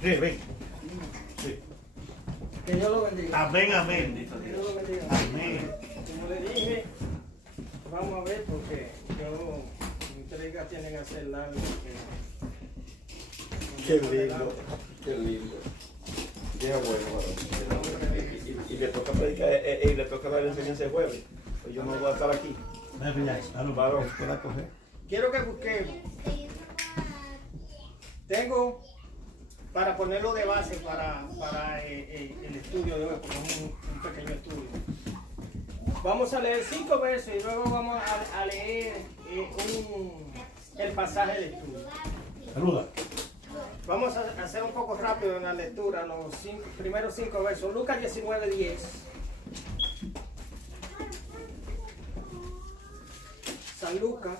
Sí, ven. Sí. Que Dios lo bendiga. Amén, amén. Que Dios lo bendiga. Amén. Como le dije, vamos a ver porque yo, mi entrega tienen que hacer algo Qué lindo, qué lindo. Qué bueno, y le toca predicar, y le toca dar enseñanza el jueves. Pues yo no voy a estar aquí. Ven, ya, dale, Varón. pueda coger. Quiero que busquemos. Tengo para ponerlo de base para el estudio de hoy, porque es un pequeño estudio. Vamos a leer 5 versos y luego vamos a leer el pasaje de estudio. Saluda. Vamos a hacer un poco rápido en la lectura, los primeros 5 versos. Lucas 19:10. San Lucas.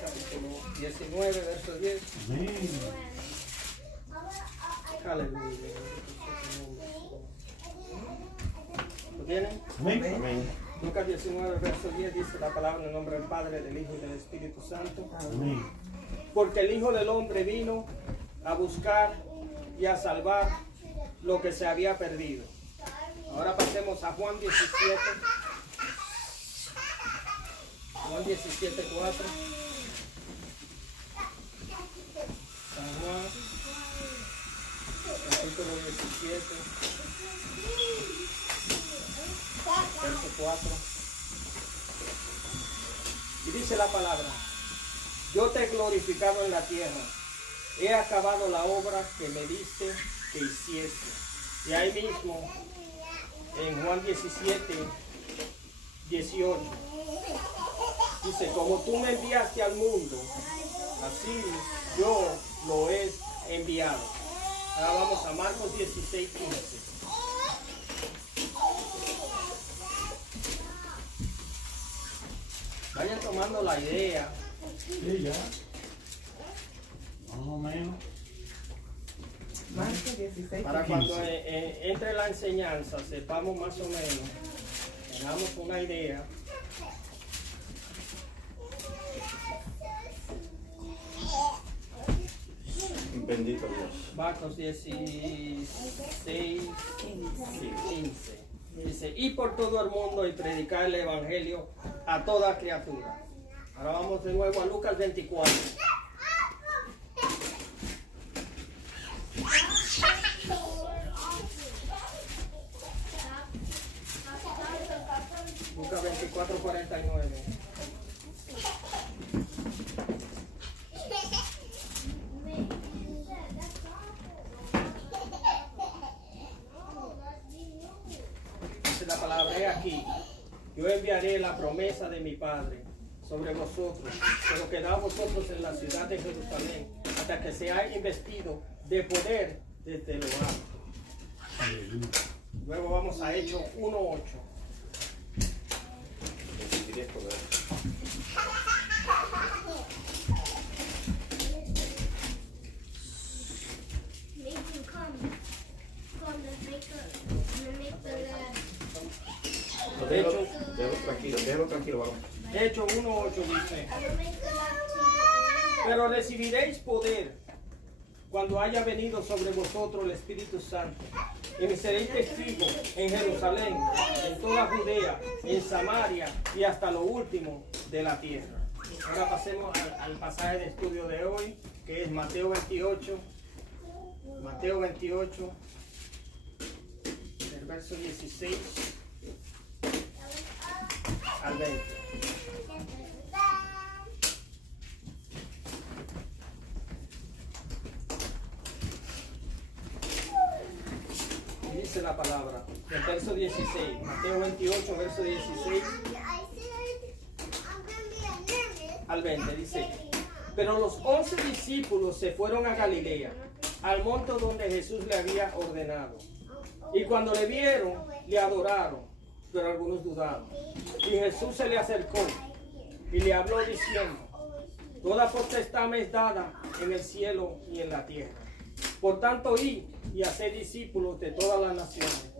Capítulo 19, verso 10. Amén. Aleluya. ¿Lo tienen? Amén. Amén. Lucas 19, verso 10 dice la palabra en el nombre del Padre, del Hijo y del Espíritu Santo. Amén. Porque el Hijo del Hombre vino a buscar y a salvar lo que se había perdido. Ahora pasemos a Juan 17. Juan 17, 4. San Juan, capítulo 17, verso 4. Y dice la palabra: yo te he glorificado en la tierra, he acabado la obra que me diste que hiciese. Y ahí mismo, en Juan 17, 18, dice: como tú me enviaste al mundo, así yo lo he enviado. Ahora vamos a Marcos 16, 15. Vayan tomando la idea. Sí, ya. Más o menos. Marcos 16. Para cuando entre la enseñanza, sepamos más o menos, tengamos una idea. Bendito Dios. Marcos 16, 15. Dice: y por todo el mundo y predicar el evangelio a toda criatura. Ahora vamos de nuevo a Lucas 24. Lucas 24, 49. Dice la palabra: he aquí, yo enviaré la promesa de mi Padre sobre vosotros, pero quedad vosotros en la ciudad de Jerusalén, hasta que seáis investido de poder desde lo alto. Aleluya. Luego vamos a Hechos 1:8. Recibiré poder. Déjalo tranquilo, varón. Hechos 1:8 dice: pero recibiréis poder cuando haya venido sobre vosotros el Espíritu Santo, y me seréis testigos en Jerusalén, en toda Judea, en Samaria y hasta lo último de la tierra. Ahora pasemos al pasaje de estudio de hoy, que es Mateo 28. Mateo 28, del verso 16 al 20. Dice la palabra, el verso 16, Mateo 28, verso 16 al 20, dice: pero los 11 discípulos se fueron a Galilea, al monte donde Jesús le había ordenado. Y cuando le vieron, le adoraron, pero algunos dudaron. Y Jesús se le acercó y le habló diciendo: toda potestad me es dada en el cielo y en la tierra. Por tanto, id y haced discípulos de todas las naciones,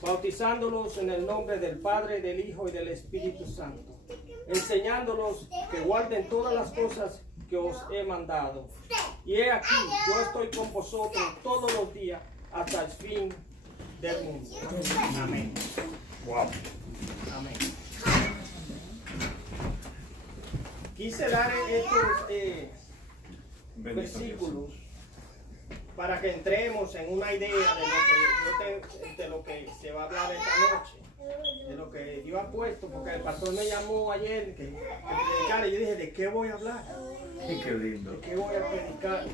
bautizándolos en el nombre del Padre, del Hijo y del Espíritu Santo, enseñándonos que guarden todas las cosas que os he mandado. Y he aquí, yo estoy con vosotros todos los días hasta el fin del mundo. Amén. Wow. Amén. Quise dar estos versículos para que entremos en una idea de lo que se va a hablar esta noche, de lo que Dios ha puesto, porque el pastor me llamó ayer que predicara, y yo dije, ¿de qué voy a hablar? Qué lindo. ¿De qué voy a predicar?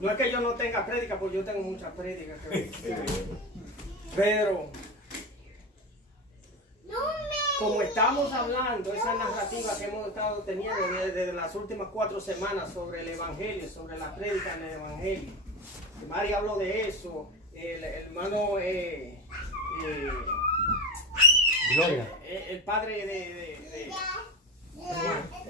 No es que yo no tenga prédica, porque yo tengo muchas prédicas, pero como estamos hablando, esa narrativa que hemos estado teniendo desde las últimas 4 semanas sobre el Evangelio, sobre la prédica en el Evangelio, Mari habló de eso, el hermano Gloria. el padre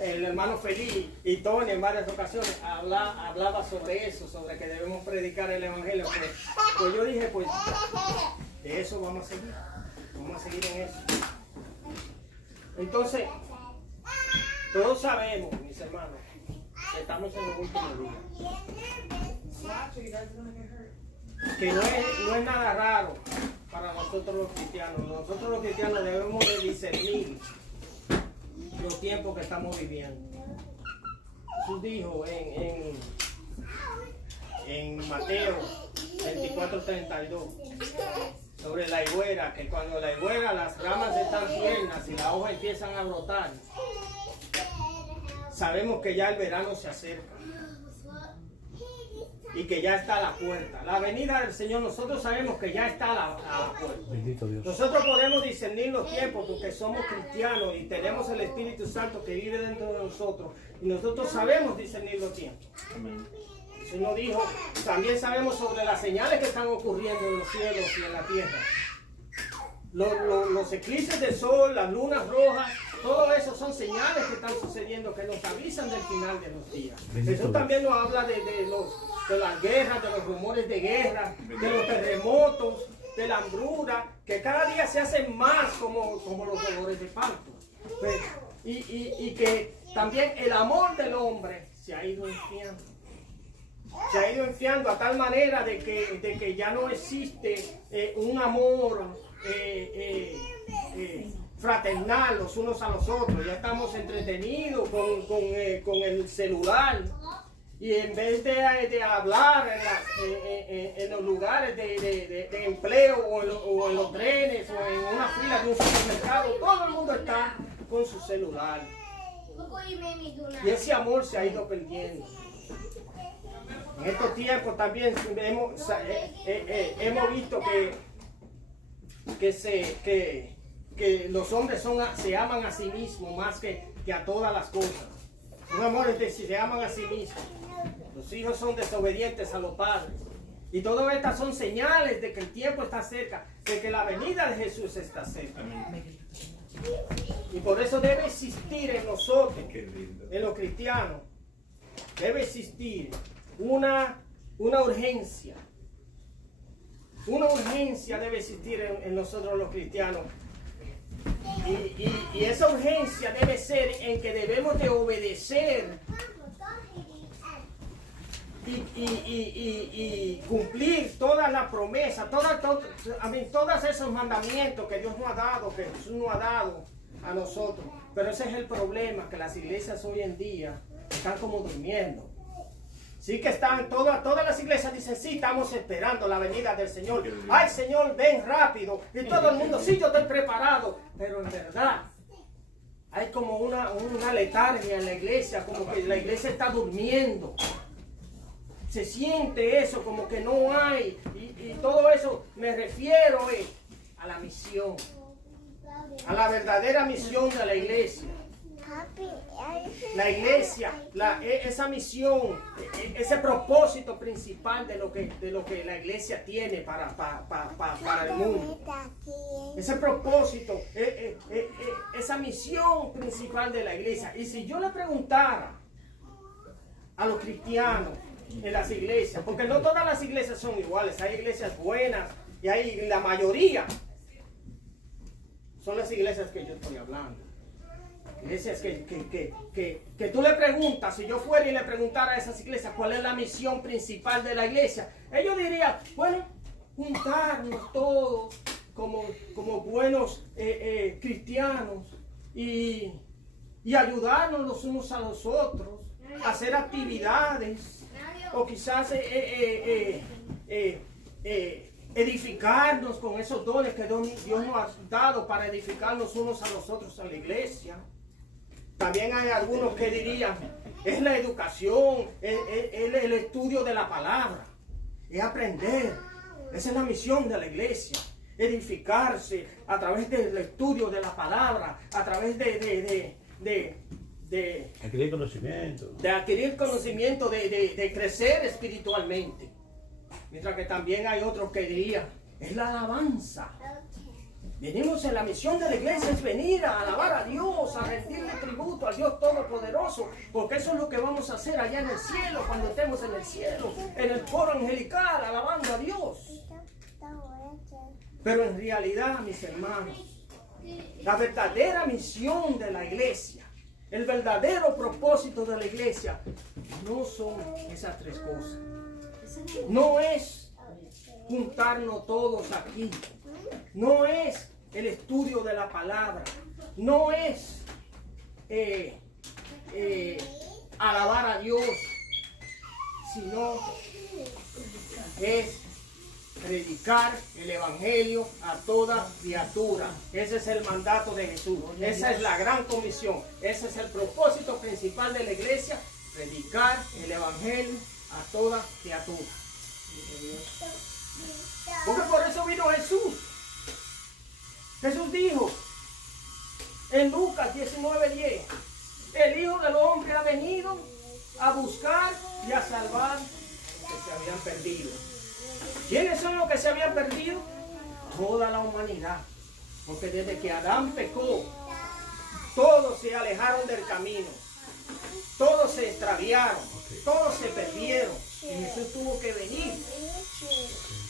el hermano Feliz y Tony en varias ocasiones hablaba sobre eso, sobre que debemos predicar el Evangelio. Pues yo dije, pues de eso vamos a seguir en eso. Entonces, todos sabemos, mis hermanos, que estamos en los últimos días. Que no es nada raro para nosotros los cristianos. Nosotros los cristianos debemos de discernir los tiempos que estamos viviendo. Jesús dijo en Mateo 24:32 sobre la higuera, que cuando la higuera las ramas están tiernas y las hojas empiezan a brotar, sabemos que ya el verano se acerca y que ya está a la puerta. La venida del Señor, nosotros sabemos que ya está a la puerta. Bendito Dios. Nosotros podemos discernir los tiempos porque somos cristianos y tenemos el Espíritu Santo que vive dentro de nosotros, y nosotros sabemos discernir los tiempos. Amén. Jesús nos dijo, también sabemos sobre las señales que están ocurriendo en los cielos y en la tierra. Los eclipses del sol, las lunas rojas, todo eso son señales que están sucediendo, que nos avisan del final de los días. Bendito Jesús también nos habla de las guerras, de los rumores de guerra, de los terremotos, de la hambruna, que cada día se hacen más como los dolores de parto. Y que también el amor del hombre se ha ido enfriando. Se ha ido enfriando a tal manera de que ya no existe un amor fraternal los unos a los otros. Ya estamos entretenidos con el celular, y en vez de hablar en los lugares de empleo o en los trenes o en una fila de un supermercado, todo el mundo está con su celular, y ese amor se ha ido perdiendo. En estos tiempos también hemos visto que los hombres se aman a sí mismos más que a todas las cosas. Un amor es decir, se aman a sí mismos. Los hijos son desobedientes a los padres. Y todas estas son señales de que el tiempo está cerca, de que la venida de Jesús está cerca. Y por eso debe existir en nosotros, en los cristianos, debe existir una urgencia. Una urgencia debe existir en nosotros los cristianos. Y esa urgencia debe ser en que debemos de obedecer y cumplir todas las promesas, todos esos mandamientos que Dios nos ha dado, que Jesús nos ha dado a nosotros. Pero ese es el problema, que las iglesias hoy en día están como durmiendo. Sí que están, todas las iglesias dicen, sí, estamos esperando la venida del Señor. Ay, Señor, ven rápido. Y todo el mundo, sí, yo estoy preparado. Pero en verdad, hay como una letargia en la iglesia, como que la iglesia está durmiendo. Se siente eso, como que no hay. Y todo eso me refiero a la misión, a la verdadera misión de la iglesia. La iglesia, esa misión, ese propósito principal de lo que la iglesia tiene para el mundo. Ese propósito, esa misión principal de la iglesia. Y si yo le preguntara a los cristianos en las iglesias, porque no todas las iglesias son iguales, hay iglesias buenas y hay la mayoría son las iglesias que yo estoy hablando. Iglesias que tú le preguntas, si yo fuera y le preguntara a esas iglesias cuál es la misión principal de la iglesia, ellos dirían, bueno, juntarnos todos como buenos cristianos y ayudarnos los unos a los otros, hacer actividades, o quizás edificarnos con esos dones que Dios nos ha dado para edificarnos unos a los otros en la iglesia. También hay algunos que dirían, es la educación, es el estudio de la palabra, es aprender. Esa es la misión de la iglesia, edificarse a través del estudio de la palabra, a través de adquirir conocimiento. De adquirir conocimiento, de crecer espiritualmente. Mientras que también hay otros que dirían, es la alabanza. Venimos en la misión de la iglesia, es venir a alabar a Dios, a rendirle tributo al Dios Todopoderoso, porque eso es lo que vamos a hacer allá en el cielo, cuando estemos en el cielo, en el coro angelical, alabando a Dios. Pero en realidad, mis hermanos, la verdadera misión de la iglesia, el verdadero propósito de la iglesia, no son esas tres cosas. No es juntarnos todos aquí. No es el estudio de la palabra. No es alabar a Dios. Sino es predicar el evangelio a toda criatura. Ese es el mandato de Jesús. Esa es la gran comisión. Ese es el propósito principal de la iglesia. Predicar el evangelio a toda criatura. Porque por eso vino Jesús. Jesús dijo en Lucas 19:10, el Hijo del Hombre ha venido a buscar y a salvar los que se habían perdido. ¿Quiénes son los que se habían perdido? Toda la humanidad. Porque desde que Adán pecó, todos se alejaron del camino. Todos se extraviaron. Todos se perdieron. Y Jesús tuvo que venir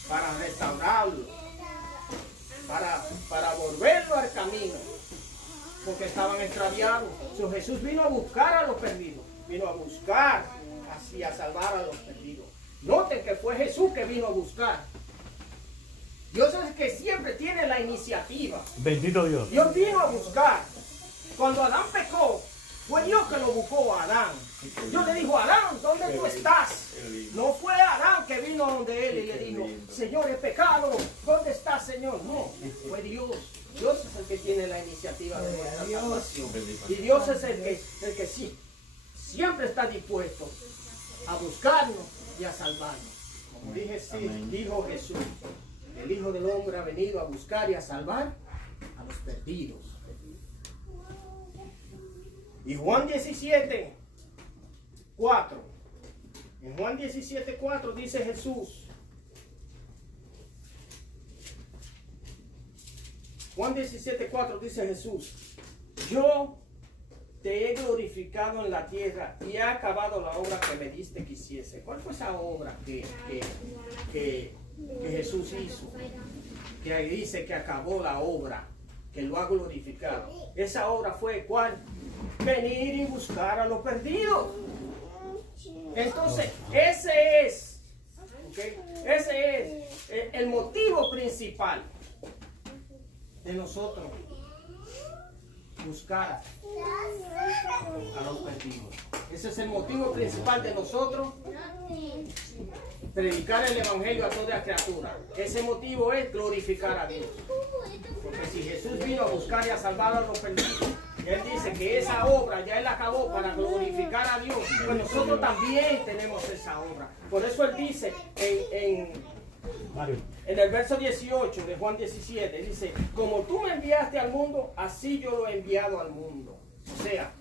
para restaurarlo. Para volverlo al camino. Porque estaban extraviados. Entonces Jesús vino a buscar a los perdidos. Vino a buscar así a salvar a los perdidos. Noten que fue Jesús que vino a buscar. Dios es el que siempre tiene la iniciativa. Bendito Dios. Dios vino a buscar. Cuando Adán pecó, fue Dios que lo buscó a Adán. Dios le dijo, Adán, ¿dónde tú estás? No fue Adán que vino donde él y le dijo, Señor, he pecado. ¿Dónde estás, Señor? No, fue Dios. Dios es el que tiene la iniciativa de nuestra salvación. Y Dios es el que sí, siempre está dispuesto a buscarnos y a salvarnos. Como dijo Jesús, el Hijo del Hombre ha venido a buscar y a salvar a los perdidos. Y Juan 17:4. En Juan 17:4 dice Jesús. Juan 17:4 dice Jesús, yo te he glorificado en la tierra y he acabado la obra que me diste que hiciese. ¿Cuál fue esa obra que Jesús hizo? Que ahí dice que acabó la obra, que lo ha glorificado. Esa obra fue ¿cuál? Venir y buscar a los perdidos. Entonces, ese es el motivo principal de nosotros buscar a los perdidos. Ese es el motivo principal de nosotros predicar el evangelio a toda criatura. Ese motivo es glorificar a Dios. Porque si Jesús vino a buscar y a salvar a los perdidos, Él dice que esa obra ya Él acabó para glorificar a Dios. Pues nosotros también tenemos esa obra. Por eso Él dice en el verso 18 de Juan 17, dice, como tú me enviaste al mundo, así yo lo he enviado al mundo. O sea,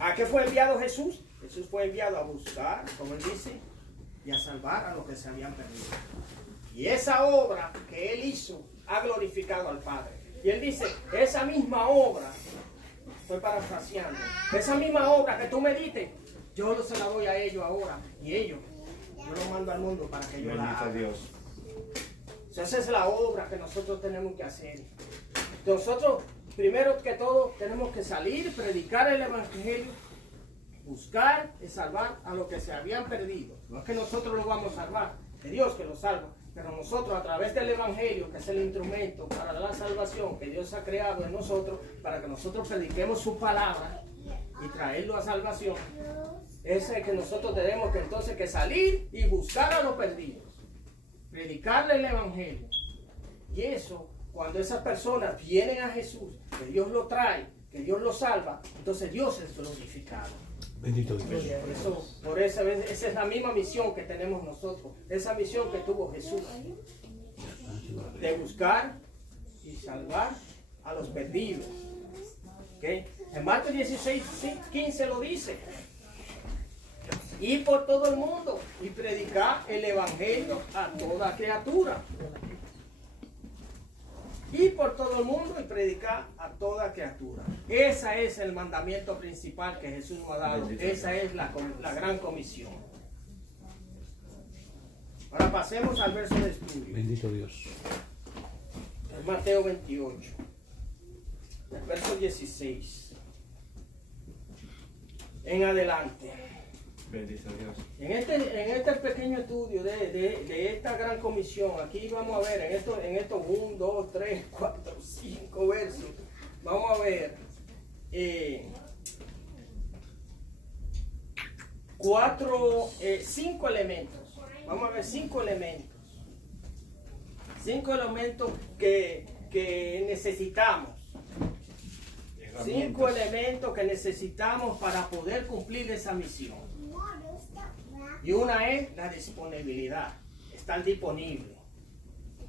¿a qué fue enviado Jesús? Jesús fue enviado a buscar, como Él dice, y a salvar a los que se habían perdido. Y esa obra que Él hizo ha glorificado al Padre. Y Él dice, esa misma obra, fue parafraseando, esa misma obra que tú me diste, yo se la doy a ellos ahora. Y ellos, yo lo mando al mundo para que ellos la hagan. Dios. Esa es la obra que nosotros tenemos que hacer. Nosotros primero que todo tenemos que salir, predicar el evangelio, buscar y salvar a los que se habían perdido. No es que nosotros los vamos a salvar, es Dios que los salva. Pero nosotros, a través del evangelio, que es el instrumento para la salvación que Dios ha creado en nosotros, para que nosotros prediquemos su palabra y traerlo a salvación, es el que nosotros tenemos que entonces que salir y buscar a los perdidos, predicarle el evangelio. Y eso, cuando esas personas vienen a Jesús, que Dios lo trae, que Dios lo salva, entonces Dios es glorificado. Bendito Dios. Por eso, esa es la misma misión que tenemos nosotros, esa misión que tuvo Jesús, de buscar y salvar a los perdidos. ¿Okay? En Marcos 16:15 lo dice: ir por todo el mundo y predicar el evangelio a toda criatura. Ir por todo el mundo y predicar a toda criatura. Ese es el mandamiento principal que Jesús nos ha dado. Esa es la gran comisión. Ahora pasemos al verso de estudio. Bendito Dios. En Mateo 28, el verso 16 en adelante. Bendito Dios. En este pequeño estudio de esta gran comisión, aquí vamos a ver en estos 1, 2, 3, 4, 5 versos, vamos a ver 5 elementos. Vamos a ver 5 elementos. 5 elementos que necesitamos. 5 elementos que necesitamos para poder cumplir esa misión. Y una es la disponibilidad, estar disponible.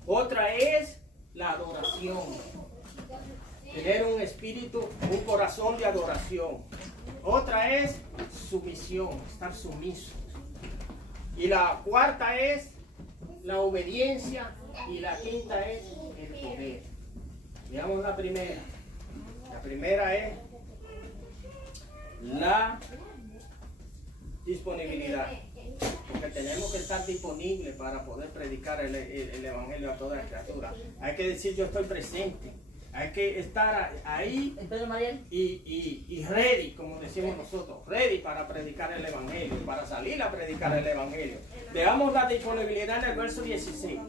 Otra es la adoración, tener un espíritu, un corazón de adoración. Otra es sumisión, estar sumiso. Y la cuarta es la obediencia y la quinta es el poder. Veamos la primera. La primera es la disponibilidad. Porque tenemos que estar disponibles para poder predicar el evangelio a toda criatura. Hay que decir: yo estoy presente. Hay que estar ahí y ready, como decimos nosotros, ready para predicar el evangelio, para salir a predicar el evangelio. Veamos la disponibilidad en el verso 16.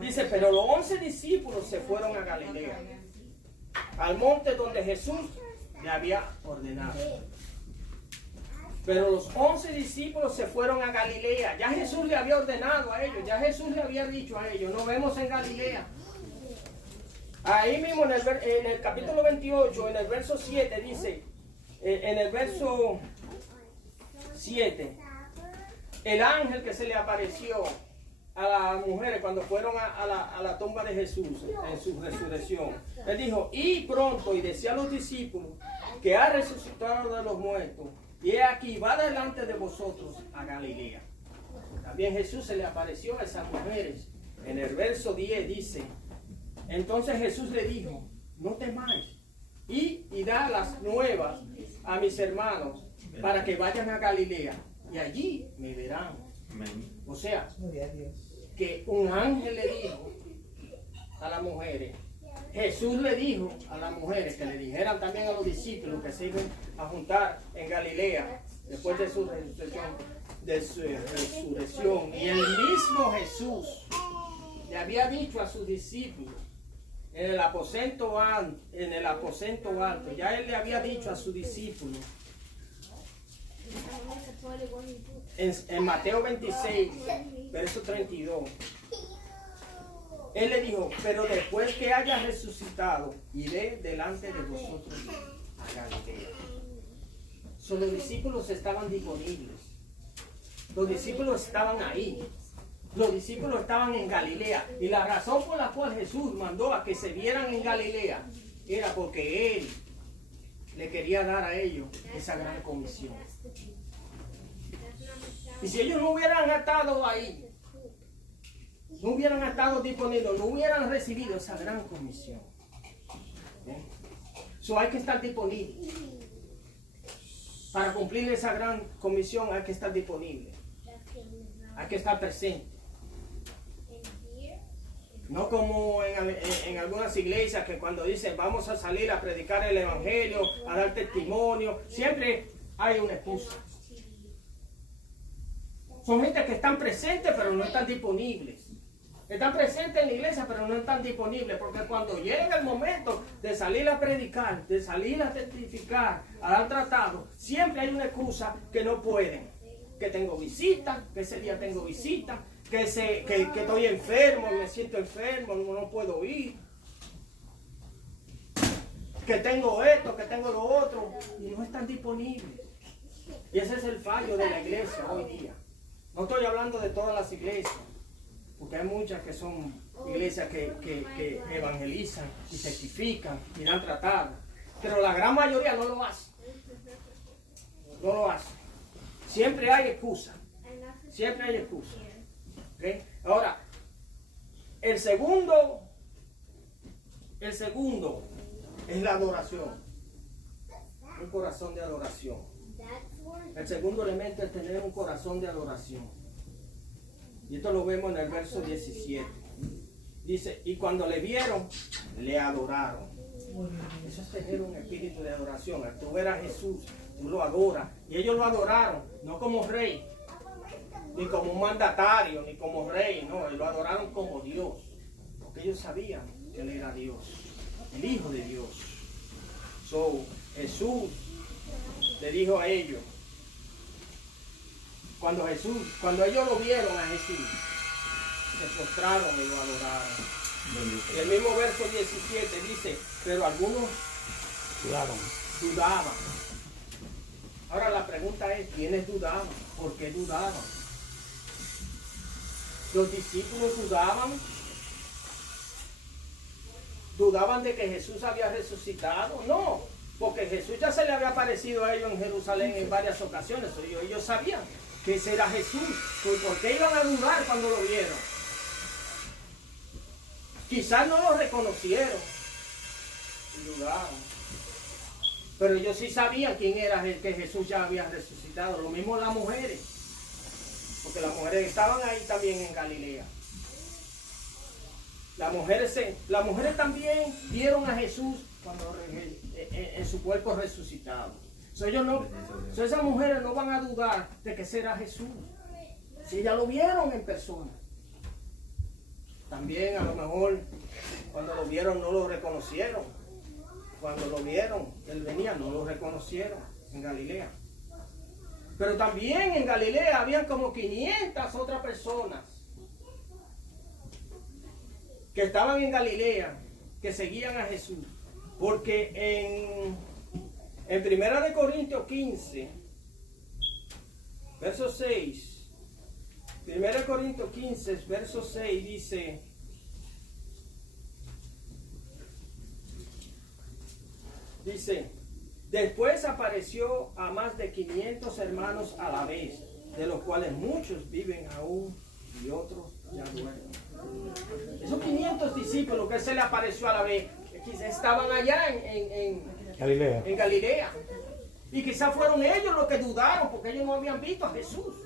Dice: pero los 11 discípulos se fueron a Galilea, al monte donde Jesús le había ordenado. Pero los 11 discípulos se fueron a Galilea. Ya Jesús le había ordenado a ellos, ya Jesús le había dicho a ellos: nos vemos en Galilea. Ahí mismo en el capítulo 28, en el verso 7 dice, en el verso 7, el ángel que se le apareció a las mujeres cuando fueron a la tumba de Jesús en su resurrección, él dijo: y pronto, y decía a los discípulos que ha resucitado de los muertos, y he aquí, va delante de vosotros a Galilea. También Jesús se le apareció a esas mujeres. En el verso 10 dice: entonces Jesús le dijo: no temáis, y da las nuevas a mis hermanos para que vayan a Galilea, y allí me verán. Amén. O sea, que un ángel le dijo a las mujeres, Jesús le dijo a las mujeres que le dijeran también a los discípulos que se iban a juntar en Galilea después de su resurrección. Y el mismo Jesús le había dicho a sus discípulos en el aposento alto, ya él le había dicho a sus discípulos en Mateo 26, verso 32. Él le dijo: pero después que haya resucitado, iré delante de vosotros a Galilea. Los discípulos estaban disponibles. Los discípulos estaban ahí. Los discípulos estaban en Galilea. Y la razón por la cual Jesús mandó a que se vieran en Galilea era porque Él le quería dar a ellos esa gran comisión. Y si ellos no hubieran estado ahí, no hubieran estado disponibles, no hubieran recibido esa gran comisión. Hay que estar disponible. Para cumplir esa gran comisión hay que estar disponible. Hay que estar presente. No como en algunas iglesias que cuando dicen vamos a salir a predicar el evangelio, a dar testimonio, siempre hay una excusa. Son gente que están presentes pero no están disponibles. Están presentes en la iglesia pero no están disponibles, porque cuando llega el momento de salir a predicar, de salir a testificar, a dar tratado, siempre hay una excusa que no pueden. Que tengo visita, que ese día tengo visita, que estoy enfermo, me siento enfermo, no puedo ir. Que tengo esto, que tengo lo otro, y no están disponibles. Y ese es el fallo de la iglesia hoy día. No estoy hablando de todas las iglesias, porque hay muchas que son iglesias que evangelizan y testifican y dan tratado, pero la gran mayoría no lo hace. No lo hace. Siempre hay excusa. Siempre hay excusa. ¿Okay? Ahora, el segundo es la adoración. Un corazón de adoración. El segundo elemento es tener un corazón de adoración. Y esto lo vemos en el verso 17. Dice, y cuando le vieron, le adoraron. Eso es tener un espíritu de adoración. Al tú ver a Jesús, tú lo adoras. Y ellos lo adoraron, no como rey, ni como un mandatario, ni como rey, no, lo adoraron como Dios. Porque ellos sabían que Él era Dios, el Hijo de Dios. Jesús le dijo a ellos, cuando ellos lo vieron a Jesús, se postraron y lo adoraron. Y el mismo verso 17 dice, pero algunos dudaban. Ahora la pregunta es, ¿quiénes dudaban? ¿Por qué dudaban? ¿Los discípulos dudaban? ¿Dudaban de que Jesús había resucitado? No, porque Jesús ya se le había aparecido a ellos en Jerusalén en varias ocasiones. Ellos sabían que ese era Jesús. ¿Por qué iban a dudar cuando lo vieron? Quizás no lo reconocieron y dudaron. Pero ellos sí sabían quién era el que Jesús ya había resucitado. Lo mismo las mujeres. Porque las mujeres estaban ahí también en Galilea. Las mujeres también vieron a Jesús cuando en su cuerpo resucitado. Esas mujeres no van a dudar de que será Jesús. Si ya lo vieron en persona. También a lo mejor cuando lo vieron no lo reconocieron. Cuando lo vieron, Él venía, no lo reconocieron en Galilea. Pero también en Galilea habían como 500 otras personas que estaban en Galilea, que seguían a Jesús. Porque en 1 Corintios 15, verso 6, 1 Corintios 15, verso 6 dice, después apareció a más de 500 hermanos a la vez, de los cuales muchos viven aún y otros ya duermen. Esos 500 discípulos que se le apareció a la vez, estaban allá en Galilea. Y quizás fueron ellos los que dudaron, porque ellos no habían visto a Jesús.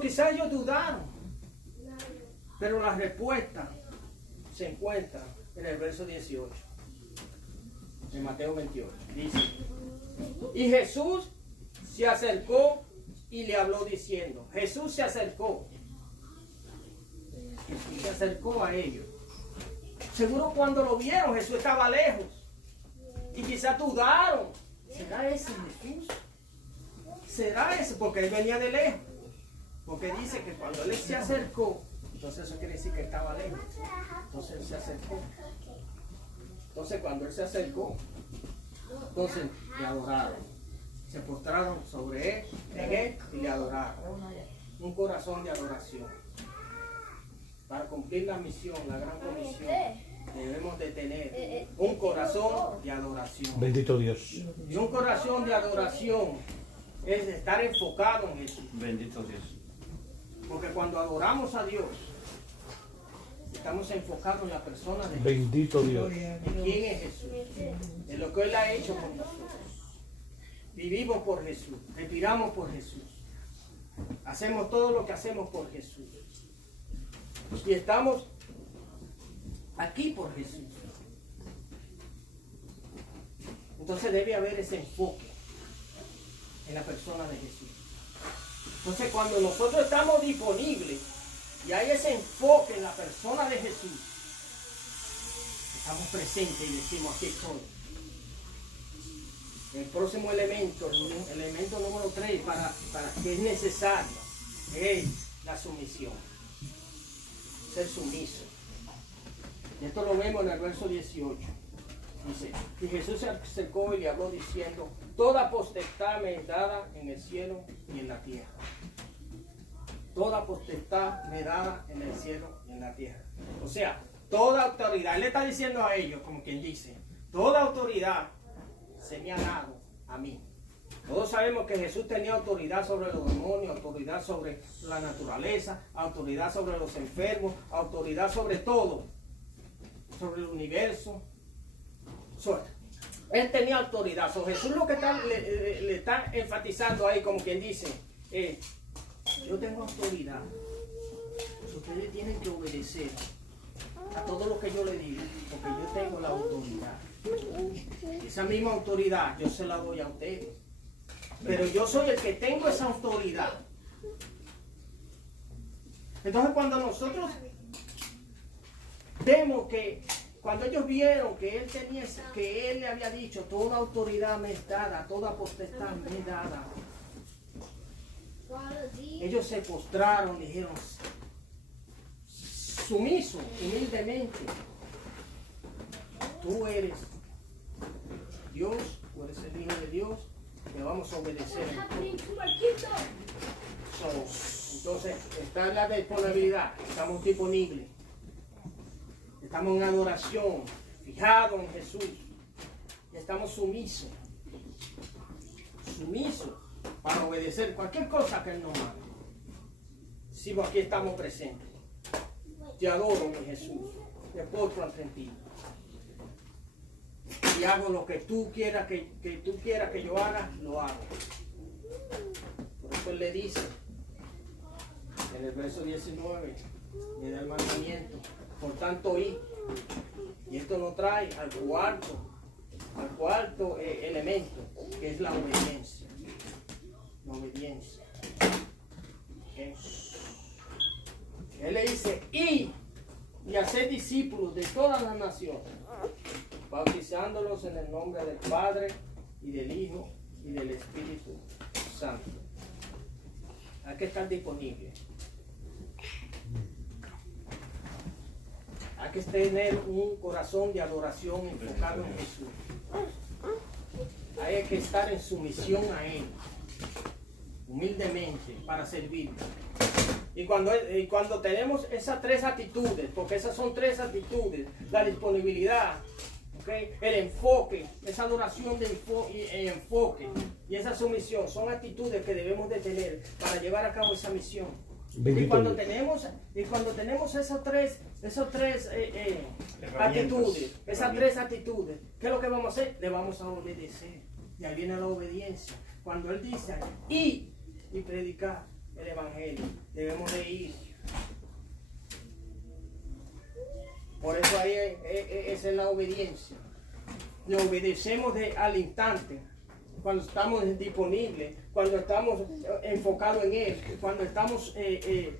Quizás ellos dudaron. Pero la respuesta se encuentra en el verso 18. En Mateo 28. Dice, y Jesús se acercó y le habló diciendo, Jesús se acercó a ellos. Seguro cuando lo vieron Jesús estaba lejos y quizás dudaron, ¿será ese Jesús? ¿Será ese? Porque Él venía de lejos. Porque dice que cuando Él se acercó, entonces eso quiere decir que estaba lejos. Entonces Él se acercó. Entonces cuando Él se acercó, entonces le adoraron. Se postraron sobre Él, en Él, y le adoraron. Un corazón de adoración. Para cumplir la misión, la gran comisión, debemos de tener un corazón de adoración. Bendito Dios. Y un corazón de adoración es estar enfocado en Jesús. Bendito Dios. Porque cuando adoramos a Dios, estamos enfocados en la persona de Jesús. Bendito Dios. ¿En quién es Jesús? En lo que Él ha hecho por nosotros. Vivimos por Jesús, respiramos por Jesús. Hacemos todo lo que hacemos por Jesús. Y estamos aquí por Jesús. Entonces debe haber ese enfoque en la persona de Jesús. Entonces cuando nosotros estamos disponibles y hay ese enfoque en la persona de Jesús, estamos presentes y decimos, aquí estoy. El próximo elemento, el elemento número 3, para que es necesario, es la sumisión. Ser sumiso. Y esto lo vemos en el verso 18. Dice, y Jesús se acercó y le habló diciendo, toda potestad me es dada en el cielo y en la tierra. Toda potestad me es dada en el cielo y en la tierra. O sea, toda autoridad. Él le está diciendo a ellos, como quien dice, toda autoridad se me ha dado a mí. Todos sabemos que Jesús tenía autoridad sobre los demonios, autoridad sobre la naturaleza, autoridad sobre los enfermos, autoridad sobre todo, sobre el universo. Él tenía autoridad. Jesús lo que le está enfatizando ahí, como quien dice, yo tengo autoridad. Ustedes tienen que obedecer a todo lo que yo le digo, porque yo tengo la autoridad. Esa misma autoridad yo se la doy a ustedes. Pero yo soy el que tengo esa autoridad. Entonces cuando nosotros vemos que, cuando ellos vieron que él le había dicho, toda autoridad me es dada, toda potestad me es dada, ellos se postraron y dijeron, sumiso, humildemente, tú eres Dios, tú eres el Hijo de Dios, te vamos a obedecer. Entonces, está la disponibilidad, estamos disponibles, estamos en adoración, fijados en Jesús, y estamos sumisos para obedecer cualquier cosa que Él nos mande. Si aquí estamos presentes, te adoro, mi Jesús, te postro ante ti. Y hago lo que tú quieras que yo haga, lo hago. Por eso Él le dice en el verso 19, le da el mandamiento, por tanto id. Y esto nos trae al cuarto elemento, que es la obediencia. La obediencia. ¿Okay? Él le dice, id y hacer discípulos de todas las naciones, bautizándolos en el nombre del Padre y del Hijo y del Espíritu Santo. Hay que estar disponible. Hay que tener un corazón de adoración enfocado en Jesús. Hay que estar en sumisión a Él, humildemente, para servirle. Y cuando tenemos esas tres actitudes, porque esas son tres actitudes, la disponibilidad, ¿okay?, el enfoque, esa adoración de enfoque y esa sumisión, son actitudes que debemos de tener para llevar a cabo esa misión. Y cuando tenemos esas tres actitudes, ¿qué es lo que vamos a hacer? Le vamos a obedecer. Y ahí viene la obediencia. Cuando Él dice, ir y predicar el Evangelio, debemos de ir. Por eso ahí esa es la obediencia. Le obedecemos al instante, cuando estamos disponibles, cuando estamos enfocados en Él, cuando estamos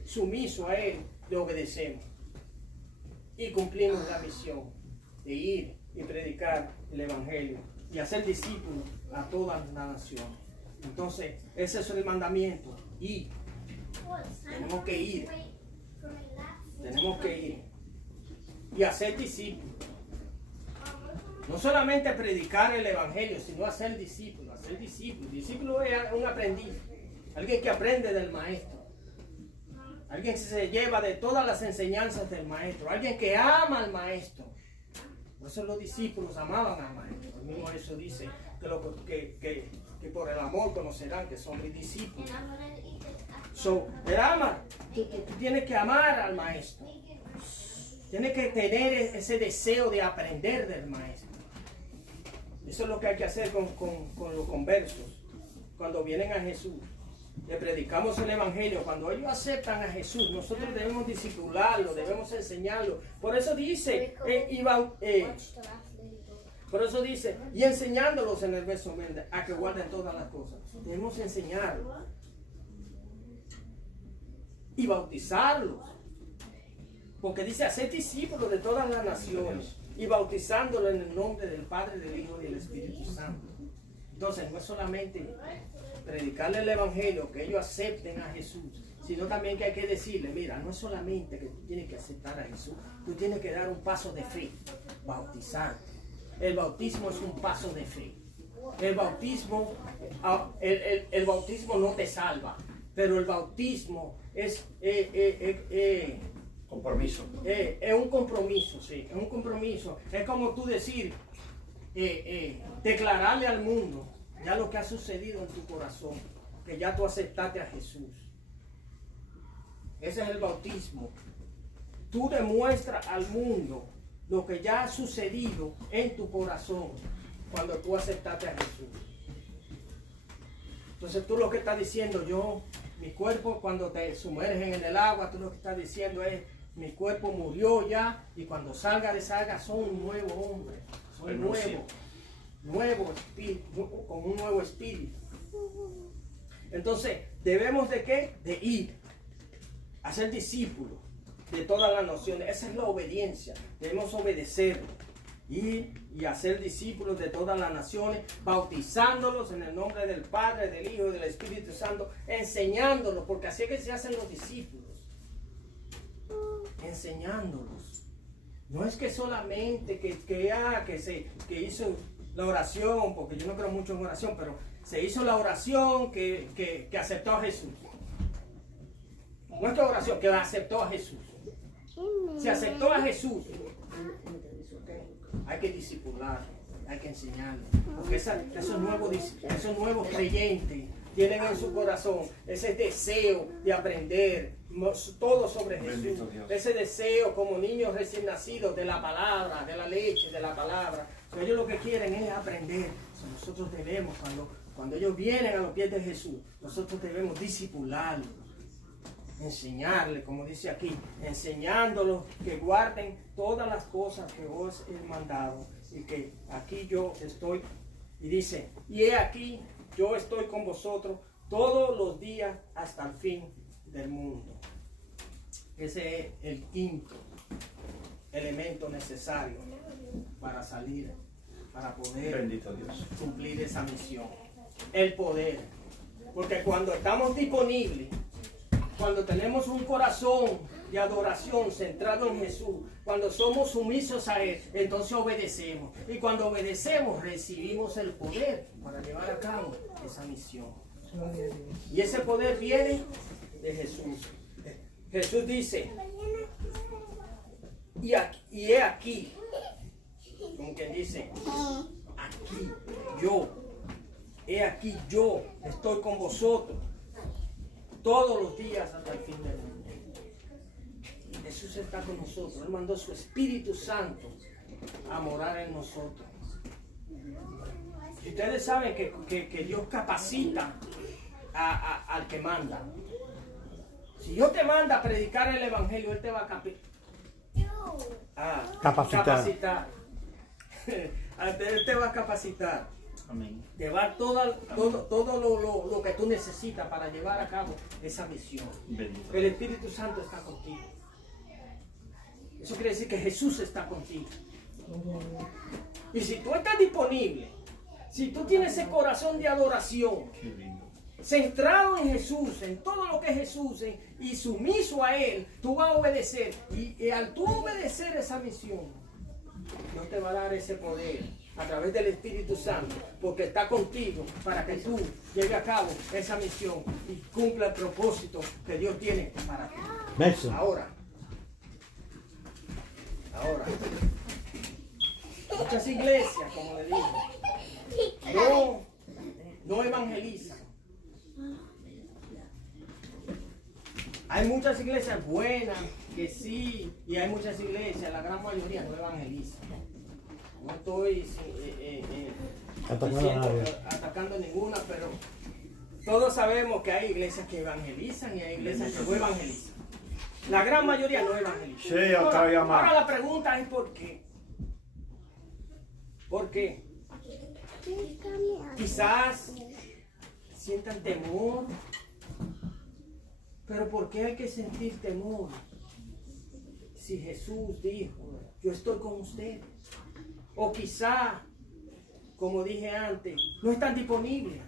sumisos a Él, le obedecemos. Y cumplimos la misión de ir y predicar el Evangelio y hacer discípulos a todas las naciones. Entonces, ese es el mandamiento. Ir. Tenemos que ir. Tenemos que ir. Y hacer discípulos. No solamente predicar el Evangelio, sino hacer discípulos. Hacer discípulos. Discípulo es un aprendiz. Alguien que aprende del maestro. Alguien que se lleva de todas las enseñanzas del maestro. Alguien que ama al maestro. Por eso los discípulos amaban al maestro. El mismo Jesús dice que por el amor conocerán que son mis discípulos. Él ama. Tú tienes que amar al maestro. Tienes que tener ese deseo de aprender del maestro. Eso es lo que hay que hacer con los conversos. Cuando vienen a Jesús. le predicamos el Evangelio, cuando ellos aceptan a Jesús, nosotros debemos discipularlo, debemos enseñarlo. Por eso dice, por eso dice, y enseñándolos en el verso 20, a que guarden todas las cosas. Debemos enseñarlos y bautizarlos. Porque dice, hacer discípulos de todas las naciones y bautizándolos en el nombre del Padre, del Hijo y del Espíritu Santo. Entonces, no es solamente predicarle el Evangelio, que ellos acepten a Jesús, sino también que hay que decirle, mira, no es solamente que tú tienes que aceptar a Jesús, tú tienes que dar un paso de fe, bautizarte. El bautismo es un paso de fe. El bautismo no te salva, pero el bautismo es Compromiso. es un compromiso, sí, es un compromiso. Es como tú decir, declararle al mundo ya lo que ha sucedido en tu corazón, que ya tú aceptaste a Jesús. Ese es el bautismo. Tú demuestras al mundo lo que ya ha sucedido en tu corazón cuando tú aceptaste a Jesús. Entonces tú lo que estás diciendo, mi cuerpo cuando te sumergen en el agua, tú lo que estás diciendo es, mi cuerpo murió ya y cuando salga de esa agua soy un nuevo hombre, soy nuevo espíritu, con un nuevo espíritu. Entonces, ¿debemos de qué? De ir a ser discípulos de todas las naciones. Esa es la obediencia. Debemos obedecer, ir y hacer discípulos de todas las naciones, bautizándolos en el nombre del Padre, del Hijo y del Espíritu Santo, enseñándolos, porque así es que se hacen los discípulos. Enseñándolos. No es que solamente que hizo la oración, porque yo no creo mucho en oración, pero se hizo la oración que aceptó a Jesús. No es que oración, que aceptó a Jesús. Se aceptó a Jesús. Hay que discipular, hay que enseñarle. Porque esos nuevos creyentes tienen en su corazón ese deseo de aprender todo sobre Jesús. Ese deseo como niños recién nacidos de la palabra, de la leche, de la palabra. Ellos lo que quieren es aprender. Nosotros debemos, cuando ellos vienen a los pies de Jesús, nosotros debemos discipularlos, enseñarles, como dice aquí, enseñándolos que guarden todas las cosas que os he mandado. Y que aquí yo estoy, y dice, y he aquí, yo estoy con vosotros todos los días hasta el fin del mundo. Ese es el quinto elemento necesario para salir, para poder cumplir esa misión. El poder. Porque cuando estamos disponibles, cuando tenemos un corazón de adoración centrado en Jesús, cuando somos sumisos a Él, entonces obedecemos. Y cuando obedecemos, recibimos el poder para llevar a cabo esa misión. Y ese poder viene de Jesús. Jesús dice, y he aquí, como quien dice, aquí yo, he aquí yo estoy con vosotros todos los días hasta el fin del mundo. Jesús está con nosotros. Él mandó su Espíritu Santo a morar en nosotros. Y ustedes saben que Dios capacita al que manda. Si Dios te manda a predicar el Evangelio, Él te va a capacitar. Él te va a capacitar. Amén. Llevar todo lo que tú necesitas para llevar a cabo esa misión. Bendito. El Espíritu Santo está contigo. Eso quiere decir que Jesús está contigo. Y si tú estás disponible, si tú tienes ese corazón de adoración, Qué lindo. centrado en Jesús, en todo lo que es Jesús, y sumiso a Él, tú vas a obedecer. Y al tú obedecer esa misión, Dios te va a dar ese poder a través del Espíritu Santo, porque está contigo para que tú lleves a cabo esa misión y cumpla el propósito que Dios tiene para ti. Beso. Ahora, muchas iglesias, como le digo, no evangelizan. Hay muchas iglesias buenas que sí, y hay muchas iglesias, la gran mayoría no evangelizan. No estoy Atacando a nadie. atacando ninguna, Todos sabemos que hay iglesias que evangelizan y hay iglesias que no evangelizan. La gran mayoría no evangelizan. Sí, otra llamada. Ahora la pregunta es ¿por qué? ¿Por qué? Quizás sientan temor. Pero ¿por qué hay que sentir temor? Si Jesús dijo, yo estoy con ustedes. O quizá, como dije antes, no están disponibles.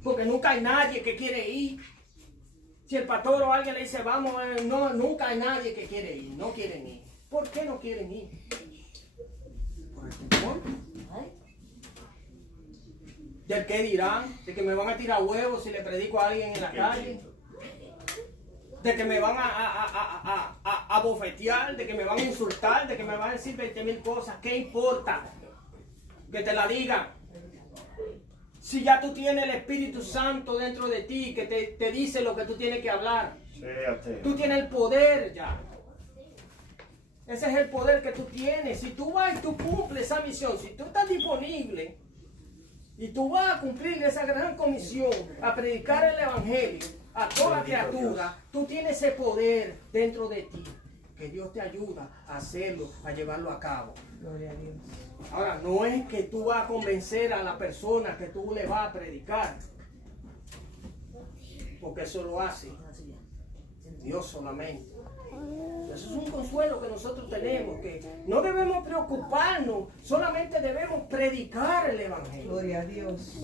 Porque nunca hay nadie que quiere ir. Si el pastor o alguien le dice, vamos, no, nunca hay nadie que quiere ir. No quieren ir. ¿Por qué no quieren ir? Por el temor. ¿Del qué dirán? ¿De que me van a tirar huevos si le predico a alguien en la calle? ¿De que me van a bofetear? ¿De que me van a insultar? ¿De que me van a decir 20,000 cosas? ¿Qué importa? Que te la digan. Si ya tú tienes el Espíritu Santo dentro de ti, que te dice lo que tú tienes que hablar. Tú tienes el poder ya. Ese es el poder que tú tienes. Si tú vas y tú cumples esa misión, si tú estás disponible y tú vas a cumplir esa gran comisión, a predicar el Evangelio a toda criatura, tú tienes ese poder dentro de ti, que Dios te ayuda a hacerlo, a llevarlo a cabo. Gloria a Dios. Ahora, no es que tú vas a convencer a la persona que tú le vas a predicar, porque eso lo hace Dios solamente. Eso es un consuelo que nosotros tenemos, que no debemos preocuparnos, solamente debemos predicar el Evangelio. Gloria a Dios.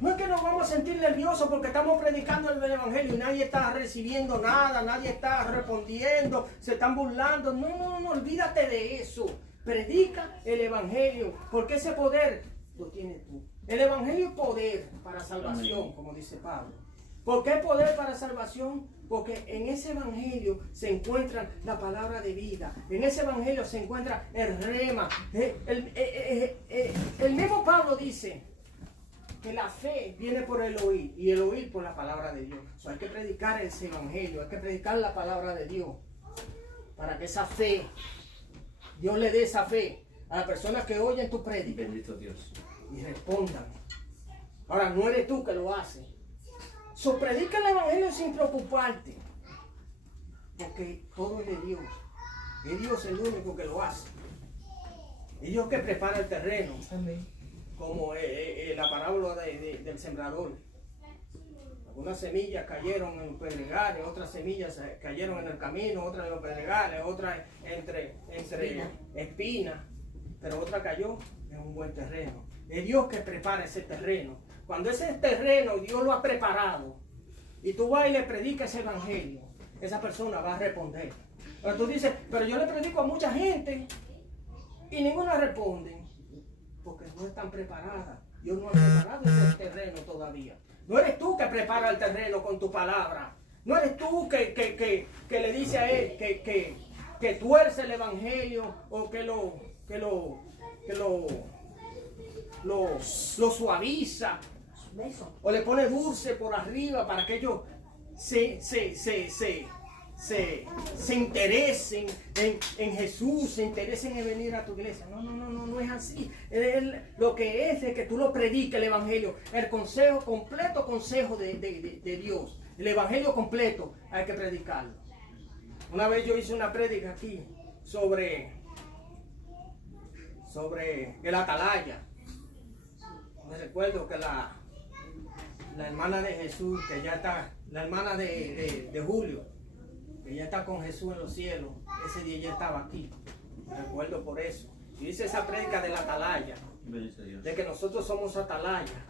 No es que nos vamos a sentir nerviosos porque estamos predicando el Evangelio y nadie está recibiendo nada, nadie está respondiendo, se están burlando. No, olvídate de eso. Predica el Evangelio, porque ese poder lo tienes tú. El Evangelio es poder para salvación, como dice Pablo. ¿Por qué poder para salvación? Porque en ese Evangelio se encuentra la palabra de vida. En ese Evangelio se encuentra el rema. El mismo Pablo dice que la fe viene por el oír y el oír por la palabra de Dios. O sea, hay que predicar ese Evangelio, hay que predicar la palabra de Dios para que esa fe, Dios le dé esa fe a las personas que oyen tu prédica. Bendito Dios. Y respondan. Ahora, no eres tú que lo haces. So, predica el Evangelio sin preocuparte. Porque todo es de Dios. Es Dios el único que lo hace. Es Dios que prepara el terreno. Amén. Como la parábola del sembrador. Algunas semillas cayeron en los pedregales, otras semillas cayeron en el camino, otras en los pedregales, otras entre espinas, pero otra cayó en un buen terreno. Es Dios que prepara ese terreno. Cuando ese terreno Dios lo ha preparado y tú vas y le predicas ese Evangelio, esa persona va a responder. Pero tú dices, pero yo le predico a mucha gente y ninguna responde. Porque no están preparadas. Dios no ha preparado ese terreno todavía. No eres tú que prepara el terreno con tu palabra. No eres tú que le dice a él que tuerce el Evangelio o que lo suaviza. O le pone dulce por arriba para que ellos se interesen en Jesús, se interesen en venir a tu iglesia. No es así. Lo que es que tú lo prediques el Evangelio, el consejo, completo consejo de Dios. El Evangelio completo hay que predicarlo. Una vez yo hice una prédica aquí sobre el atalaya. Me recuerdo que la hermana de Jesús, que ya está, la hermana de Julio, que ya está con Jesús en los cielos, ese día ya estaba aquí. Me recuerdo por eso. Yo hice esa prédica de la atalaya, de que nosotros somos atalaya,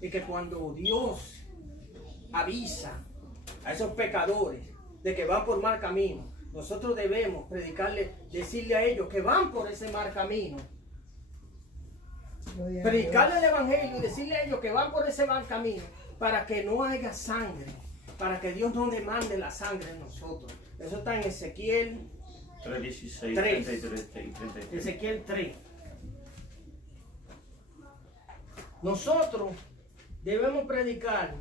y que cuando Dios avisa a esos pecadores de que van por mal camino, nosotros debemos predicarle, decirle a ellos que van por ese mal camino. Predicarle el Evangelio y decirle a ellos que van por ese mal camino para que no haya sangre, para que Dios no demande la sangre en nosotros. Eso está en Ezequiel 3:16, 3. 33 y 33. Ezequiel 3. Nosotros debemos predicar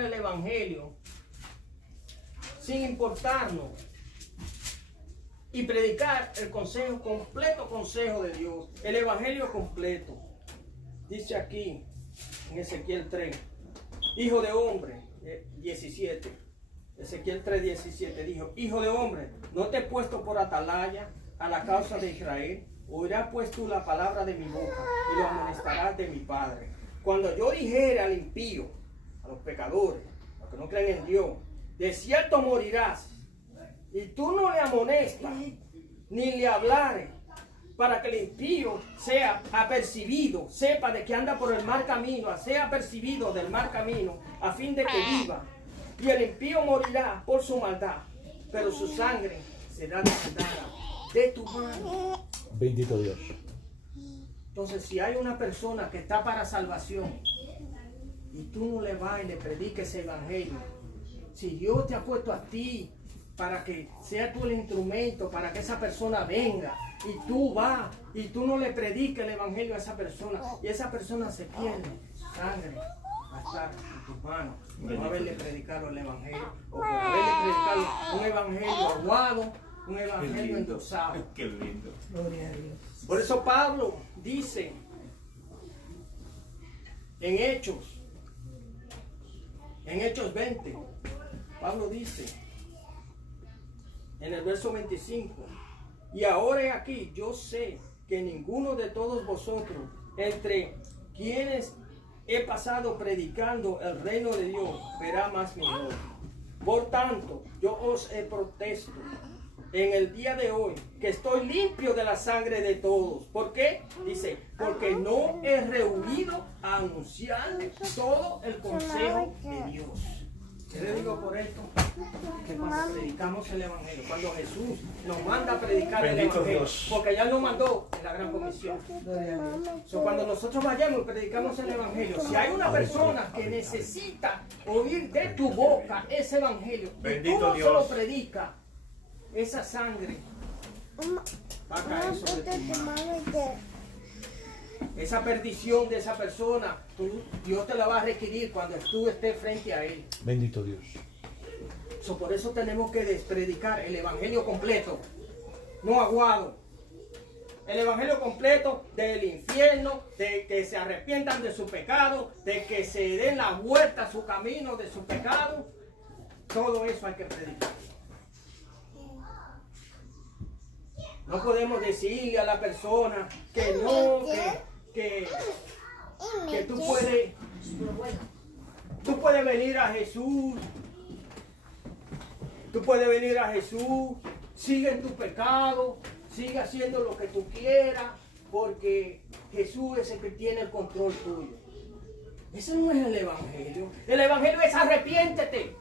el Evangelio sin importarnos y predicar el consejo, completo consejo de Dios, el Evangelio completo. dice aquí en Ezequiel 3, hijo de hombre, 17, Ezequiel 3:17 dijo, hijo de hombre, ¿no te he puesto por atalaya a la causa de Israel? Oirás pues tú la palabra de mi boca y lo amonestarás de mi Padre. Cuando yo dijere al impío, a los pecadores, a los que no creen en Dios, de cierto morirás, y tú no le amonestas, ni le hablares, para que el impío sea apercibido, sepa de que anda por el mal camino, sea apercibido del mal camino, a fin de que viva. Y el impío morirá por su maldad, pero su sangre será demandada de tu mano. Bendito Dios. Entonces, si hay una persona que está para salvación y tú no le vas y le prediques ese evangelio, si Dios te ha puesto a ti para que sea tú el instrumento para que esa persona venga y tú vas y tú no le prediques el evangelio a esa persona y esa persona se pierde, sangre va a estar en tus manos por no haberle predicado el evangelio o por haberle predicado un evangelio aguado, un evangelio endosado. Qué lindo. Gloria a Dios. Por eso Pablo dice en Hechos 20, Pablo dice en el verso 25, y ahora he aquí, yo sé que ninguno de todos vosotros, entre quienes he pasado predicando el reino de Dios, verá más mi gloria. Por tanto, yo os protesto en el día de hoy que estoy limpio de la sangre de todos. ¿Por qué? Dice, porque no he rehuido a anunciarles todo el consejo de Dios. ¿Qué le digo por esto? Que cuando predicamos el evangelio, cuando Jesús nos manda a predicar el Bendito evangelio, Dios. porque ya nos mandó en la gran comisión. Gloria a Dios. So, cuando nosotros vayamos y predicamos el evangelio, si hay una persona que necesita oír de tu boca ese evangelio, y tú Bendito no se Dios. lo predicas, esa sangre va a caer sobre tu mano. Esa perdición de esa persona, Dios te la va a requerir cuando tú estés frente a Él. Bendito Dios. So, por eso tenemos que despredicar el evangelio completo, no aguado. El evangelio completo del infierno, de que se arrepientan de su pecado, de que se den la vuelta a su camino de su pecado. Todo eso hay que predicar. No podemos decirle a la persona que no, que tú puedes venir a Jesús. Tú puedes venir a Jesús, sigue en tu pecado, sigue haciendo lo que tú quieras, porque Jesús es el que tiene el control tuyo. Ese no es el evangelio. El evangelio es arrepiéntete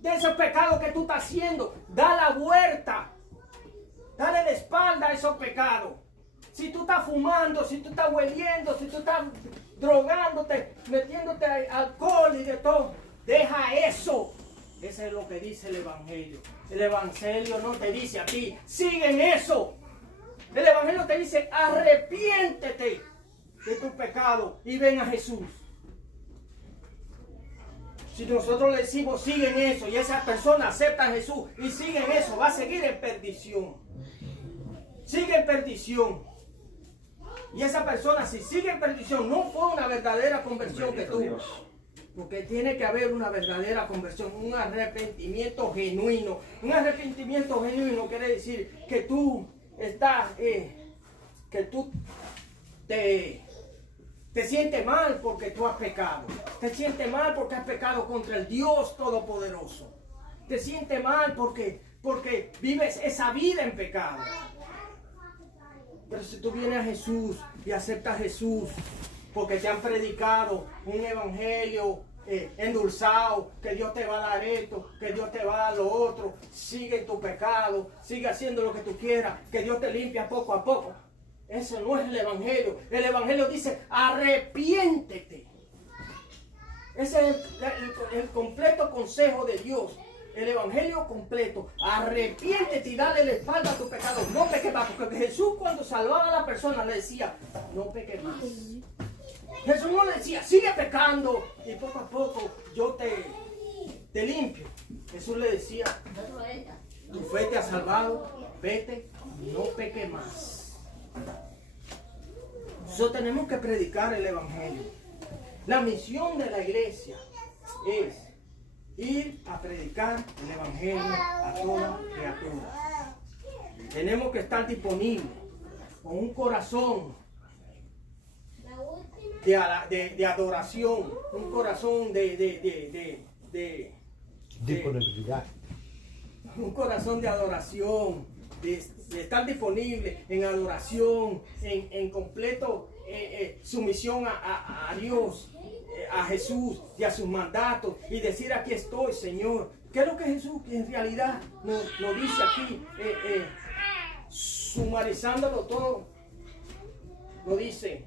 de esos pecados que tú estás haciendo. Da la vuelta. Dale la espalda a esos pecados. Si tú estás fumando, si tú estás hueliendo, si tú estás drogándote, metiéndote alcohol y de todo, deja eso. Eso es lo que dice el evangelio. El evangelio no te dice a ti, sigue en eso. El evangelio te dice, arrepiéntete de tu pecado y ven a Jesús. Si nosotros le decimos, sigue en eso, y esa persona acepta a Jesús y sigue en eso, va a seguir en perdición. Sigue en perdición. Y esa persona, si sigue en perdición, no fue una verdadera conversión que tuvo. Porque tiene que haber una verdadera conversión, un arrepentimiento genuino. Un arrepentimiento genuino quiere decir que tú estás, que tú te sientes mal porque tú has pecado. Te sientes mal porque has pecado contra el Dios Todopoderoso. Te sientes mal porque vives esa vida en pecado. Pero si tú vienes a Jesús y aceptas a Jesús, porque te han predicado un evangelio endulzado, que Dios te va a dar esto, que Dios te va a dar lo otro, sigue en tu pecado, sigue haciendo lo que tú quieras, que Dios te limpia poco a poco. Eso no es el evangelio. El evangelio dice, arrepiéntete. Ese es el completo consejo de Dios. El evangelio completo. Arrepiéntete y dale la espalda a tu pecado. No peques más. Porque Jesús, cuando salvaba a la persona, le decía, no peques más. Jesús no le decía, sigue pecando y poco a poco yo te limpio. Jesús le decía, tu fe te ha salvado, vete, no peques más. Tenemos que predicar el evangelio. La misión de la iglesia es ir a predicar el evangelio a toda criatura. Tenemos que estar disponibles con un corazón de adoración, un corazón Disponibilidad. un corazón de adoración, de estar disponible en adoración, en completo sumisión a Dios, a Jesús y a sus mandatos, y decir: aquí estoy, Señor. ¿Qué es lo que Jesús en realidad nos dice aquí? Sumarizándolo todo, nos dice: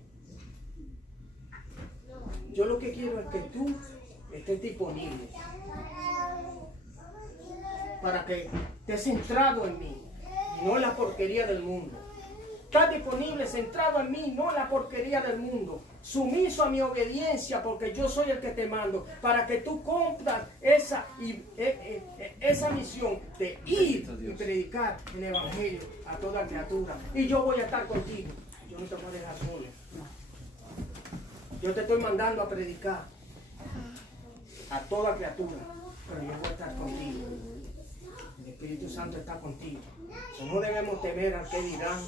yo lo que quiero es que tú estés disponible, para que estés centrado en mí, y no en la porquería del mundo. Estás disponible, centrado en mí, no en la porquería del mundo. Sumiso a mi obediencia, porque yo soy el que te mando, para que tú cumplas esa misión de ir y predicar el evangelio a toda criatura. Y yo voy a estar contigo. Yo no te voy a dejar solo. Yo te estoy mandando a predicar a toda criatura, pero yo voy a estar contigo. El Espíritu Santo está contigo. No debemos temer al que dirán,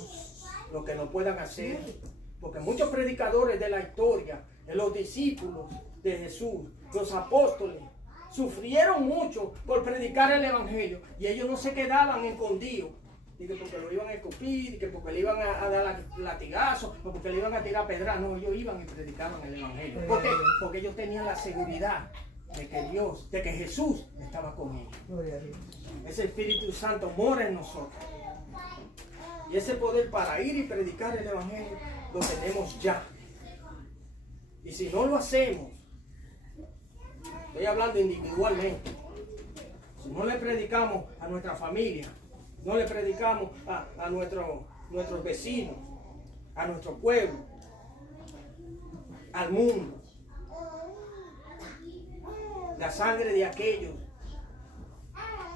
lo que no puedan hacer, porque muchos predicadores de la historia, los discípulos de Jesús, los apóstoles, sufrieron mucho por predicar el evangelio, y ellos no se quedaban escondidos, ni que porque lo iban a escupir, ni que porque le iban a dar latigazos, o porque le iban a tirar pedras. No, ellos iban y predicaban el evangelio. ¿Por qué? Porque ellos tenían la seguridad de que Dios, de que Jesús estaba con ellos. Gloria a Dios. Ese Espíritu Santo mora en nosotros. Y ese poder para ir y predicar el evangelio lo tenemos ya. Y si no lo hacemos, estoy hablando individualmente, si no le predicamos a nuestra familia, no le predicamos a nuestros vecinos, a nuestro pueblo, al mundo, la sangre de aquellos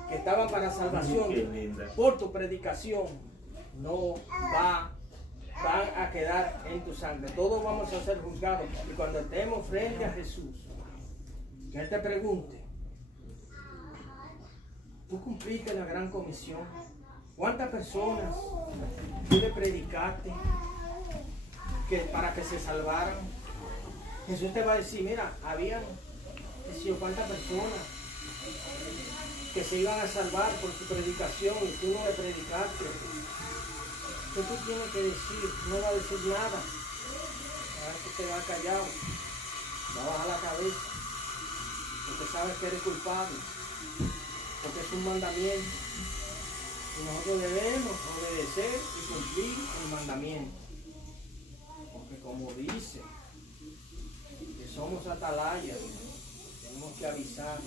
que estaban para salvación por tu predicación no van a quedar en tu sangre. Todos vamos a ser juzgados, y cuando estemos frente a Jesús, que Él te pregunte: ¿tú cumpliste la gran comisión? ¿Cuántas personas tú le predicaste para que se salvaran? Jesús te va a decir: mira, habían cuántas personas que se iban a salvar por tu predicación, y tú no le predicaste. ¿Qué tú tienes que decir? No va a decir nada. Ahora tú te vas callado, va a bajar la cabeza, porque sabes que eres culpable, porque es un mandamiento, y nosotros debemos obedecer y cumplir el mandamiento, porque como dice que somos atalayas, tenemos que avisar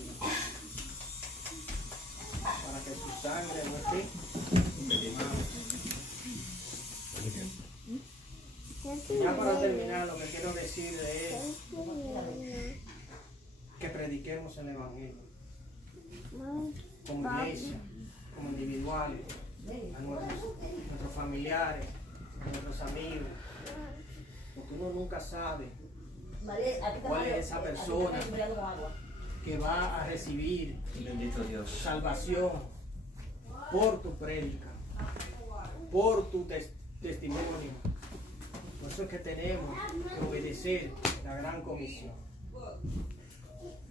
para que su sangre no esté quemada. Ya para terminar, lo que quiero decir es que prediquemos el evangelio como iglesia, como individuales, a nuestros familiares, a nuestros amigos, porque uno nunca sabe cuál es esa persona que va a recibir salvación por tu prédica, por tu testimonio. Por eso es que tenemos que obedecer la gran comisión.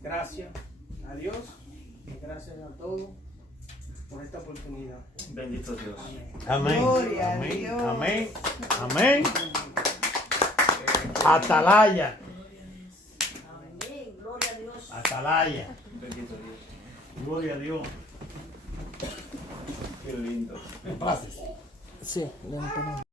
Gracias a Dios y gracias a todos por esta oportunidad. Bendito Dios. Amén. Gloria a Amén. Dios. Amén. Amén. Atalaya. Amén. Gloria a Dios. Atalaya. Bendito Dios. Gloria a Dios. Qué lindo. Gracias. Sí,